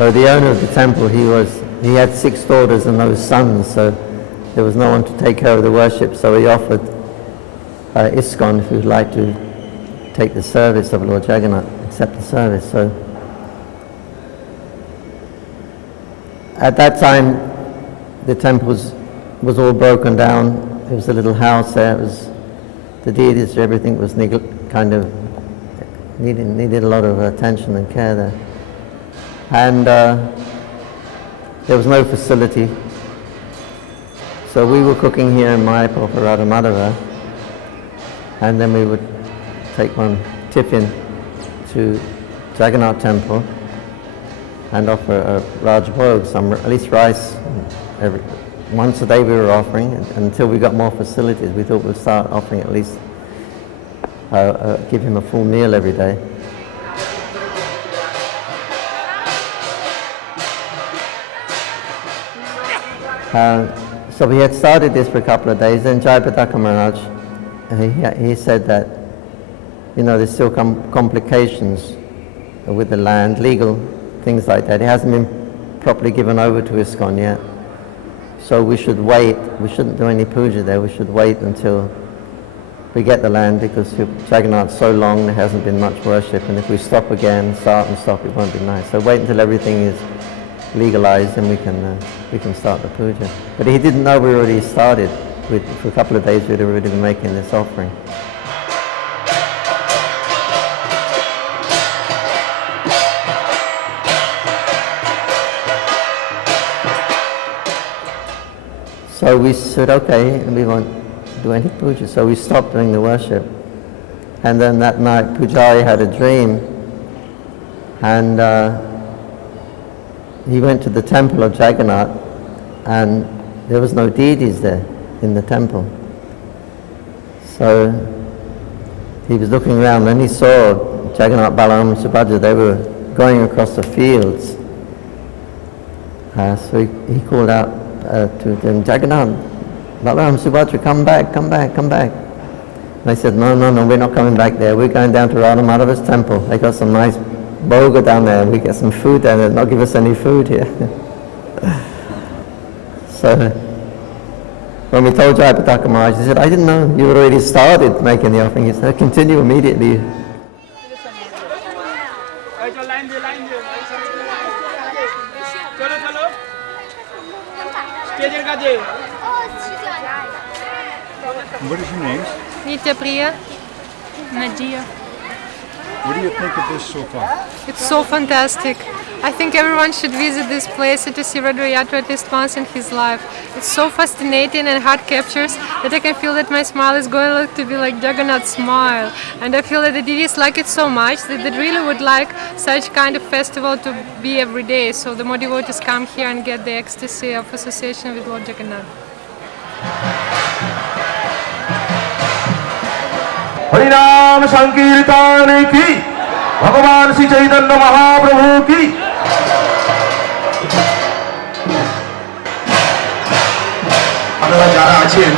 So the owner of the temple, he had 6 daughters and no sons, so there was no one to take care of the worship, so he offered ISKCON, if you'd like to take the service of Lord Jagannath, accept the service. So at that time, the temple was all broken down. There was a little house there. It was the deities, everything was kind of needed a lot of attention and care there. And there was no facility. So we were cooking here in Mayapur for Radha Madhava, and then we would take one tiffin to Jagannath temple and offer a Raj Bhog, at least rice. Once a day we were offering, and until we got more facilities, we thought we'd start offering at least, give him a full meal every day. So we had started this for a couple of days, then Jayapataka Maharaj, he said that, there's still complications with the land, legal things like that. It hasn't been properly given over to ISKCON yet. So we should wait. We shouldn't do any puja there. We should wait until we get the land, because Jagannath's so long, there hasn't been much worship. And if we stop again, start and stop, it won't be nice. So wait until everything is legalized and we can start the puja. But he didn't know we already started. For a couple of days we'd already been making this offering. So we said, okay, we won't do any puja. So we stopped doing the worship. And then that night, Pujari had a dream, and he went to the temple of Jagannath, and there was no deities there in the temple. So he was looking around, and he saw Jagannath, Balaram, and Subhadra. They were going across the fields. So he called out to them, Jagannath, Balaram, Subhadra, come back, come back, come back. And they said, no, we're not coming back there. We're going down to Radha Madhava's temple. They got some nice boga down there. We get some food down there. Not give us any food here. So when we told Jayapataka Maharaj, he said, I didn't know you had already started making the offering. He said, continue immediately. What is your name? Nitya Priya. Nadia. What do you think of this so far? It's so fantastic. I think everyone should visit this place to see Ratha Yatra at least once in his life. It's so fascinating and heart captures that I can feel that my smile is going to be like Jagannath's smile. And I feel that the deities like it so much that they really would like such kind of festival to be every day. So the more devotees come here and get the ecstasy of association with Lord Jagannath. Holy Dham Sankirtan ki, Bhagavan Sri Chaitanya Mahaprabhu ki. আপনারা যারা আছেন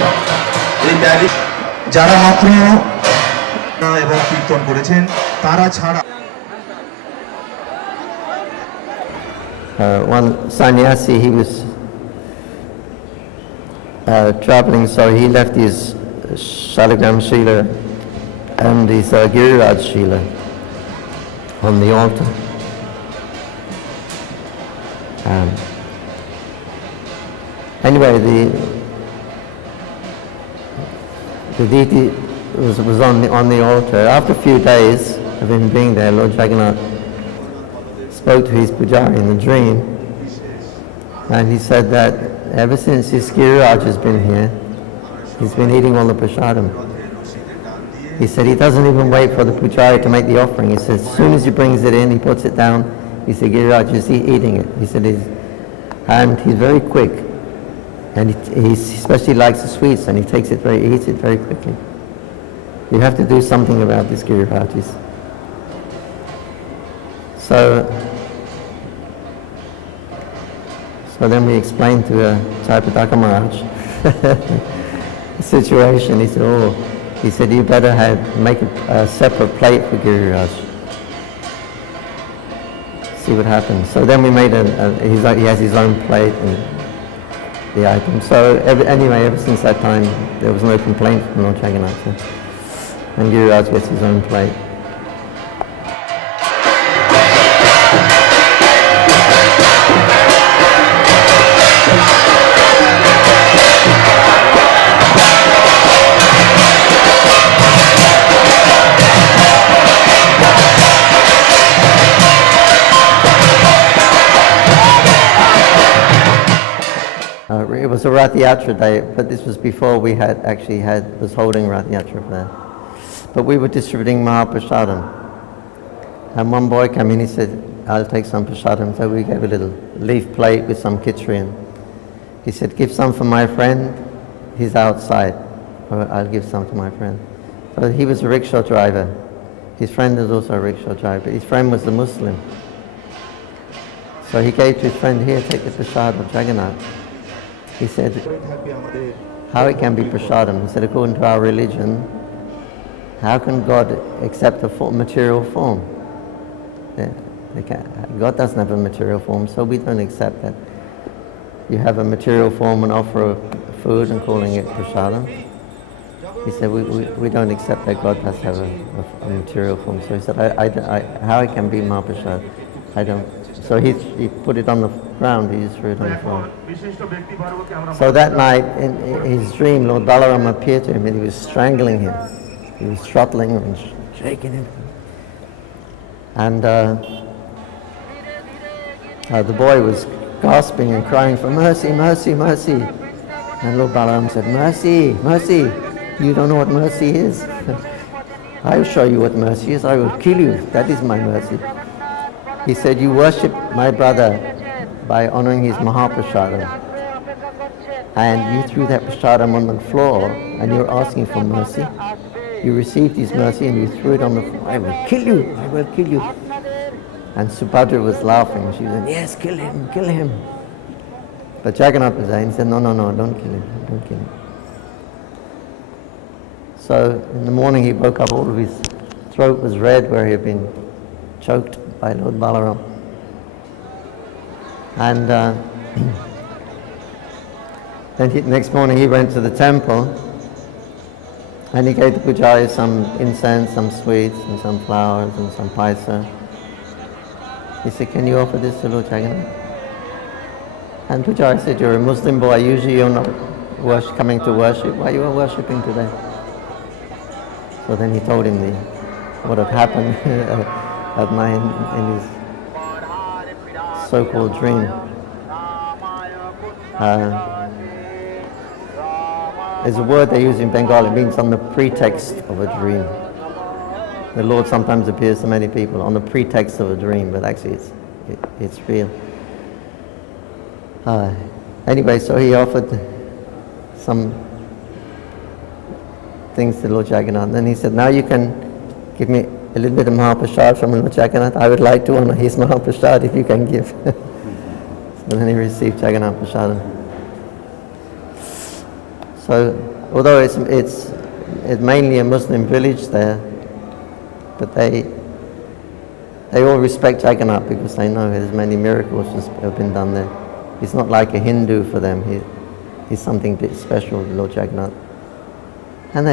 এই belly যারা মাত্র এবং কীর্তন করেছেন তারা ছাড়া one sannyasi, he was traveling, so he left his Shaligram Shila and his Giriraj Shila on the altar. Anyway, the deity was on the altar. After a few days of him being there, Lord Jagannath spoke to his pujari in the dream, and he said that ever since his Giriraj has been here, he's been eating all the prasadam. He said he doesn't even wait for the pujari to make the offering. He says as soon as he brings it in, he puts it down. He said Giriraj is eating it. He said and he's very quick, and he especially likes the sweets, and he eats it very quickly. You have to do something about this Girirajis. So then we explained to Jayapataka Maharaj the situation. He said, you better make a separate plate for Giriraj. So see what happens. So then we made he has his own plate and the item. So anyway, ever since that time, there was no complaint from Lord Jagannath. So. And Giriraj gets his own plate. It was a Ratha Yatra day, but this was before we was holding Ratha Yatra there. But we were distributing Mahaprasadam. And one boy came in, he said, I'll take some prasadam. So we gave a little leaf plate with some khichdi in. He said, give some for my friend, he's outside. Or I'll give some to my friend. So he was a rickshaw driver. His friend was also a rickshaw driver. His friend was a Muslim. So he gave to his friend, here, take the prasad of Jagannath. He said, how it can be prasadam? He said, according to our religion, how can God accept a material form? God doesn't have a material form, so we don't accept that. You have a material form and offer food and calling it prasadam. He said, we don't accept that God does have a material form. So he said, how it can be Mahaprasad? I don't. So he put it on the ground, he just threw it on the floor. So that night, in his dream, Lord Balaram appeared to him and he was strangling him. He was throttling him and shaking him. And the boy was gasping and crying for mercy, mercy, mercy. And Lord Balaram said, mercy, mercy. You don't know what mercy is. I will show you what mercy is. I will kill you. That is my mercy. He said, you worship my brother by honoring his Mahaprasadam. And you threw that prasadam on the floor and you're asking for mercy. You received his mercy and you threw it on the floor. I will kill you. I will kill you. And Subhadra was laughing. She was saying, yes, kill him, kill him. But Jagannath was saying, he said, no, no, no, don't kill him, don't kill him. So in the morning he woke up, all of his throat was red where he had been choked by Lord Balaram. And then next morning he went to the temple and he gave the pujari some incense, some sweets and some flowers and some paisa. He said, can you offer this to Lord Jagannath? And pujari said, you're a Muslim boy, usually you're not coming to worship. Why you are worshipping today? So then he told him what had happened at night in his so-called dream. There's a word they use in Bengal, it means on the pretext of a dream. The Lord sometimes appears to many people on the pretext of a dream, but actually it's real. Anyway, so he offered some things to Lord Jagannath. And then he said, now you can give me a little bit of Mahaprasad from Lord Jagannath. I would like to honor his Mahaprasad if you can give. So then he received Jagannath Prasadam. So although it's mainly a Muslim village there, but they all respect Jagannath because they know there's many miracles that have been done there. He's not like a Hindu for them. He's something bit special, Lord Jagannath. And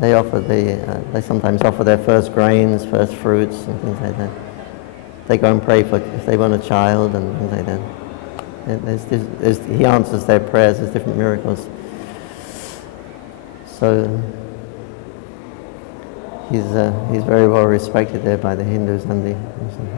they sometimes offer their first grains, first fruits and things like that. They go and pray for if they want a child and things like that. And he answers their prayers. There's different miracles. So he's very well respected there by the Hindus and the Muslims.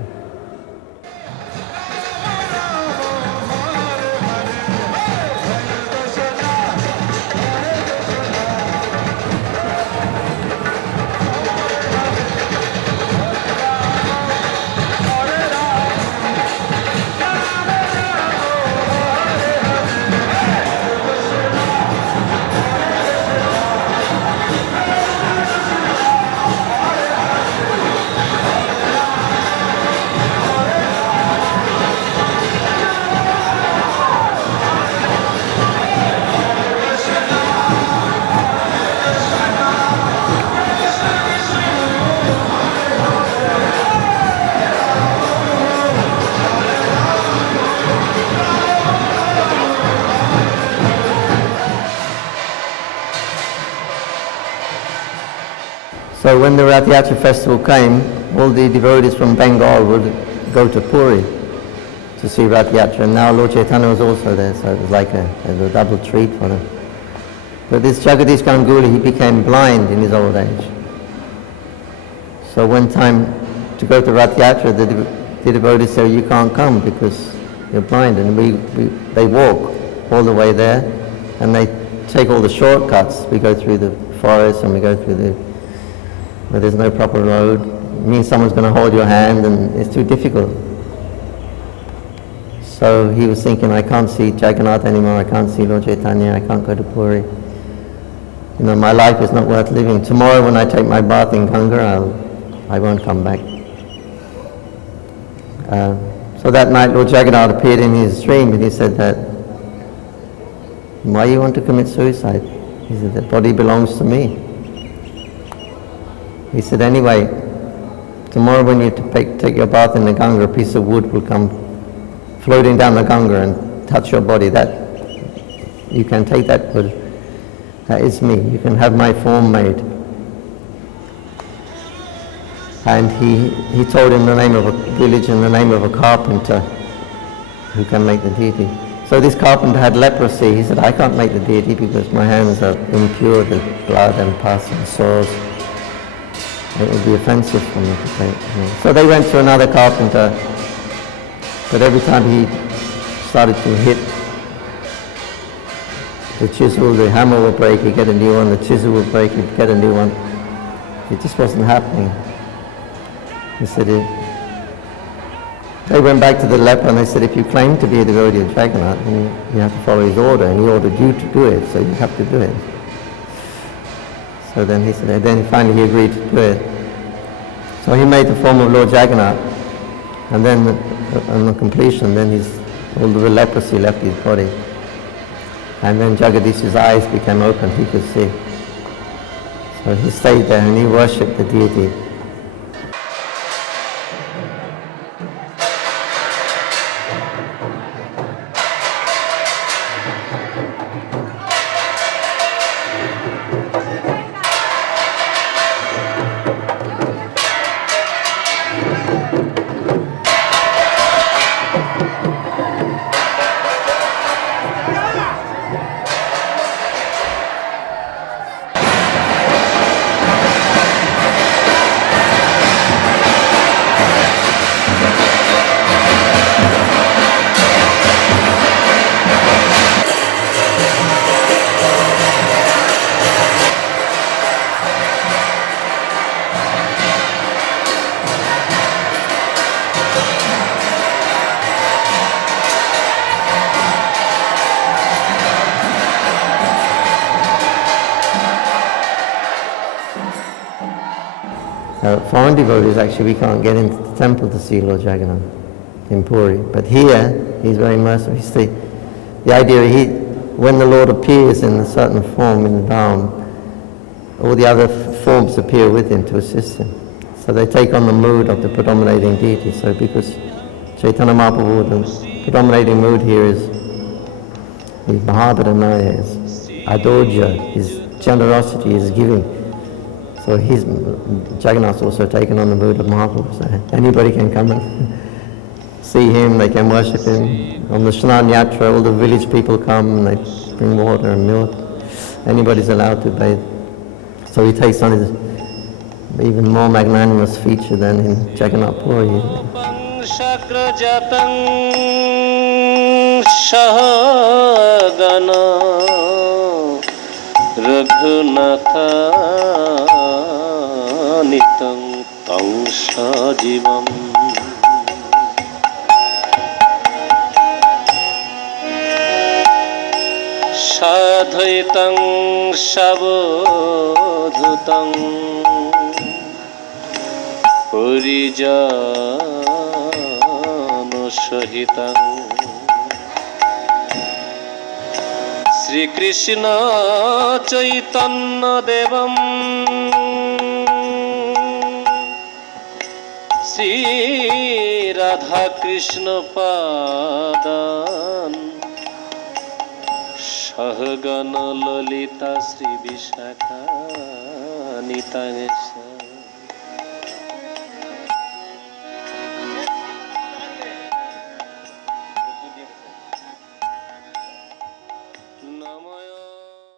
So when the Ratha Yatra Festival came, all the devotees from Bengal would go to Puri to see Ratha Yatra, and now Lord Chaitanya was also there, so it was like a double treat for them. But this Jagadish Ganguly, he became blind in his old age. So when time to go to Ratha Yatra, the devotees said, you can't come because you're blind, and they walk all the way there, and they take all the shortcuts. We go through the forest, and we go through where there's no proper road. It means someone's going to hold your hand, and it's too difficult. So he was thinking, I can't see Jagannath anymore, I can't see Lord Chaitanya, I can't go to Puri. You know, my life is not worth living. Tomorrow when I take my bath in Ganga, I won't come back. So that night Lord Jagannath appeared in his dream, and he said that, why you want to commit suicide? He said, that body belongs to me. He said, anyway, tomorrow when you take your bath in the Ganga, a piece of wood will come floating down the Ganga and touch your body. That you can take that wood. That is me. You can have my form made. And he told him the name of a village and the name of a carpenter who can make the deity. So this carpenter had leprosy. He said, I can't make the deity because my hands are impure, the blood and pus and sores. It would be offensive for me to make. So they went to another carpenter, but every time he started to hit the chisel, the hammer would break, he'd get a new one, the chisel would break, he'd get a new one. It just wasn't happening. He said, they went back to the leper and they said, if you claim to be a devotee of Jagannath, then you have to follow his order, and he ordered you to do it, so you have to do it. So then he said, then finally he agreed to do it. So he made the form of Lord Jagannath, and then on the completion, then all the leprosy left his body. And then Jagadish's eyes became open, he could see. So he stayed there and he worshipped the deity. Foreign devotees, actually, we can't get into the temple to see Lord Jagannath in Puri. But here, he's very merciful. The idea, when the Lord appears in a certain form in the Dham, all the other forms appear with him to assist him. So they take on the mood of the predominating deity. So because Chaitanya Mahaprabhu, the predominating mood here is Mahabharanaya, is Adorja, his generosity, his giving. So Jagannath's also taken on the mood of Mahaprabhu. So anybody can come and see him, they can worship him. On the Snan Yatra, all the village people come and they bring water and milk. Anybody's allowed to bathe. So he takes on his even more magnanimous feature than in Jagannath Puri. Nitam tang sajivam sadhaitam sabodhutam purijano sahitam Sri Krishna Chaitanya Devam Sri Radha Krishna Padan Sahagana Lalita Sri Vishakha Nityanesa